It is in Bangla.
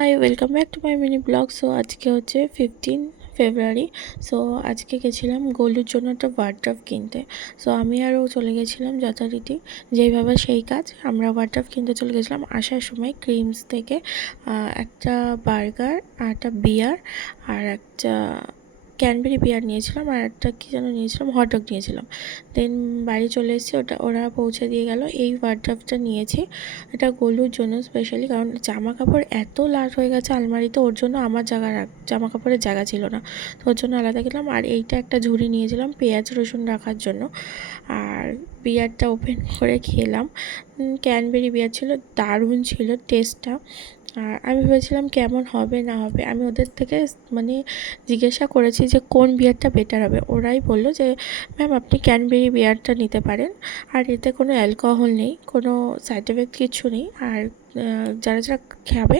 Hi welcome back to my mini blog. So আজকে হচ্ছে 15 ফেব্রুয়ারি। সো আজকে গেছিলাম গোলুর জন্য একটা ওয়ারড্রব কিনতে। সো আমি আরও চলে গেছিলাম যথারীতি যেইভাবে সেই কাজ। আমরা ওয়ারড্রব কিনতে চলে গেছিলাম। আসার সময় ক্রিমস থেকে একটা বার্গার আর একটা বিয়ার আর একটা ক্যানবেরি বিয়ার নিয়েছিলাম আর একটা কী যেন নিয়েছিলাম, হটডগ নিয়েছিলাম। দেন বাড়ি চলে এসেছি, ওরা পৌঁছে দিয়ে গেল। এই ওয়ারড্রবটা নিয়েছি, এটা গোলুর জন্য স্পেশালি, কারণ জামা কাপড় এত লাট হয়ে গেছে আলমারিতে, ওর জন্য আমার জামা কাপড়ের জায়গা ছিল না, তো ওর জন্য আলাদা কিনলাম। আর এইটা একটা ঝুড়ি নিয়েছিলাম পেঁয়াজ রসুন রাখার জন্য। আর বিয়ারটা ওপেন করে খেলাম। ক্যানবেরি বিয়ার ছিল, দারুণ ছিল টেস্টটা। আর আমি ভেবেছিলাম কেমন হবে না হবে। আমি ওদের থেকে মানে জিজ্ঞাসা করেছি যে কোন বিয়ারটা বেটার হবে। ওরাই বললো যে ম্যাম আপনি ক্যানবেরি বিয়ারটা নিতে পারেন, আর এতে কোনো অ্যালকোহল নেই, কোনো সাইড এফেক্ট কিছু নেই। আর যারা যারা খাবে